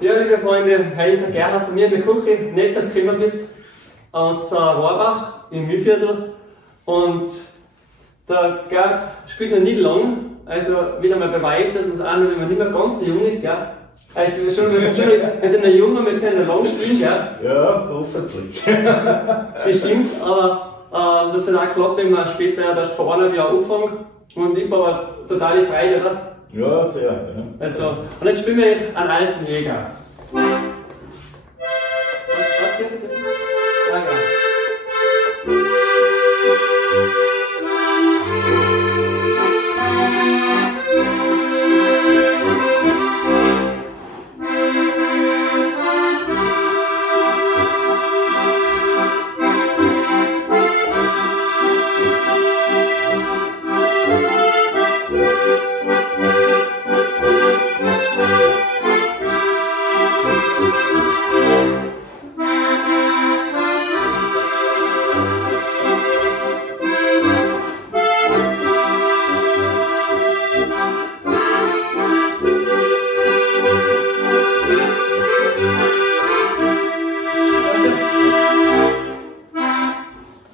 Ja, liebe Freunde, heute ist der Gerhard bei mir in der Küche. Nett, dass du gekommen bist. Aus Rohrbach im Mühlviertel. Und der Gerhard spielt noch nicht lang. Also wieder mal Beweis, dass man es auch noch, wenn man nicht mehr ganz so jung ist, gell? Also wir sind noch jung und wir können noch lang spielen, gell? Ja, hoffentlich. Bestimmt, aber das hat auch geklappt, wenn wir später erst vor einem Jahr angefangen. Und ich war totale Freude, oder? Ja, sehr. Ja. Also, und jetzt spielen wir einen alten Jäger.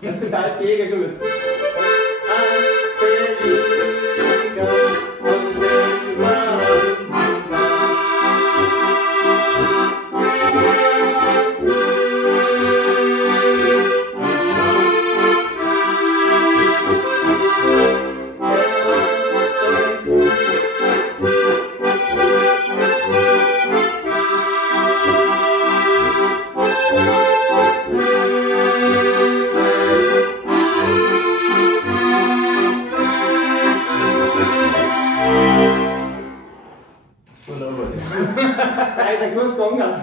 Das ist der alte Jäger gut. Nein, gut gegangen.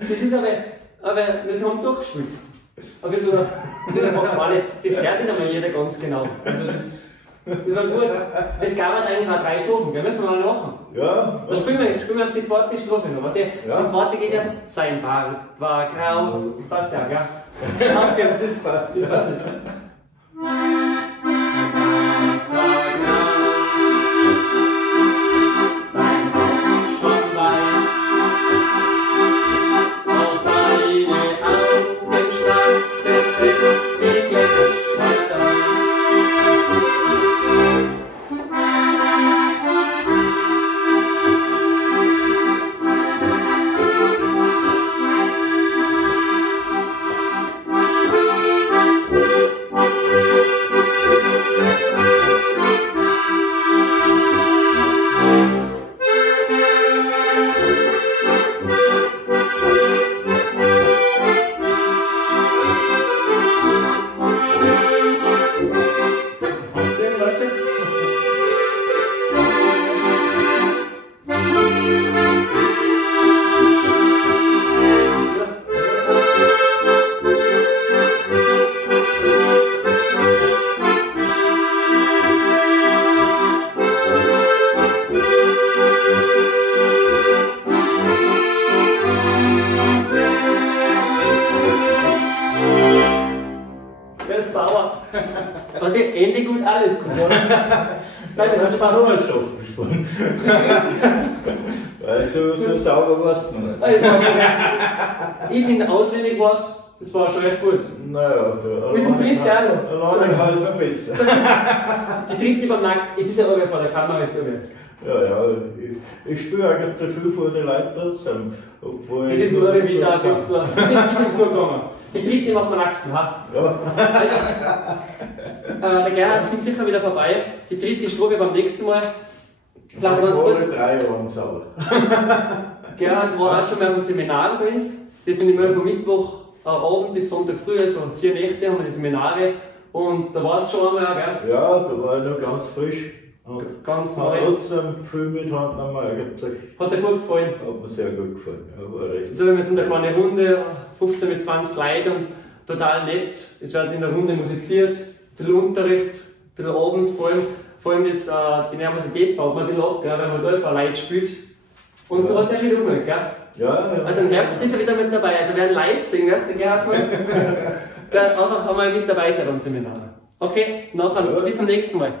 Das ist aber wir haben durchgespielt. Aber das machen alle, das hört nicht einmal jeder ganz genau. Also das war gut. Das gab halt eigentlich auch 3 Strophen, gell? Müssen wir mal machen. Ja. Da spielen wir auf die zweite Strophe noch. Aber die zweite geht ja, sein Bart war grau. Das passt ja, gell? Das passt, ja. Sauer. Was dem Ende gut, alles gut, oder? Nein, das hat Spaß. Nur ein Stoff gesponnen. Weil so sauber warst du noch nicht. Ich finde auswendig was, das war schon echt gut. Naja, mit dem dritten auch noch. Alleine war es noch besser. Die dritte beim Nackt, es ist ja aber vor der Kamera so weit. Ja, ich spüre eigentlich zu viel vor den Leuten trotzdem. Das ist nur wieder ein bisschen. Ich bin durchgegangen. Die dritte machen wir nackt, ha? Ja. Also, der Gerhard kommt sicher wieder vorbei. Die dritte Strophe beim nächsten Mal. Vielleicht ganz kurz. 3 Jahre sauber. Gerhard war auch schon mal auf einem Seminar bei uns. Das sind immer von Mittwoch Abend bis Sonntag früh, also 4 Nächte haben wir die Seminare. Und da warst du schon einmal, gell? Ja, da war ich noch ganz frisch. Ganz neu. Trotzdem viel mit Hand nochmal eigentlich. Hat dir gut gefallen? Hat mir sehr gut gefallen. Ja, war recht. So, wir sind eine kleine Runde, 15 bis 20 Leute und total nett. Es wird in der Runde musiziert, ein bisschen Unterricht, ein bisschen abends vor allem das, die Nervosität baut man ein bisschen ab, gell, wenn man da vor Leute spielt. Und du hast ja schon umgehört, gell? Ja. Also im Herbst ist er wieder mit dabei. Also wer ein live singen möchte, Gerhard, der einfach einmal mit dabei sein am Seminar. Okay, nachher, bis zum nächsten Mal.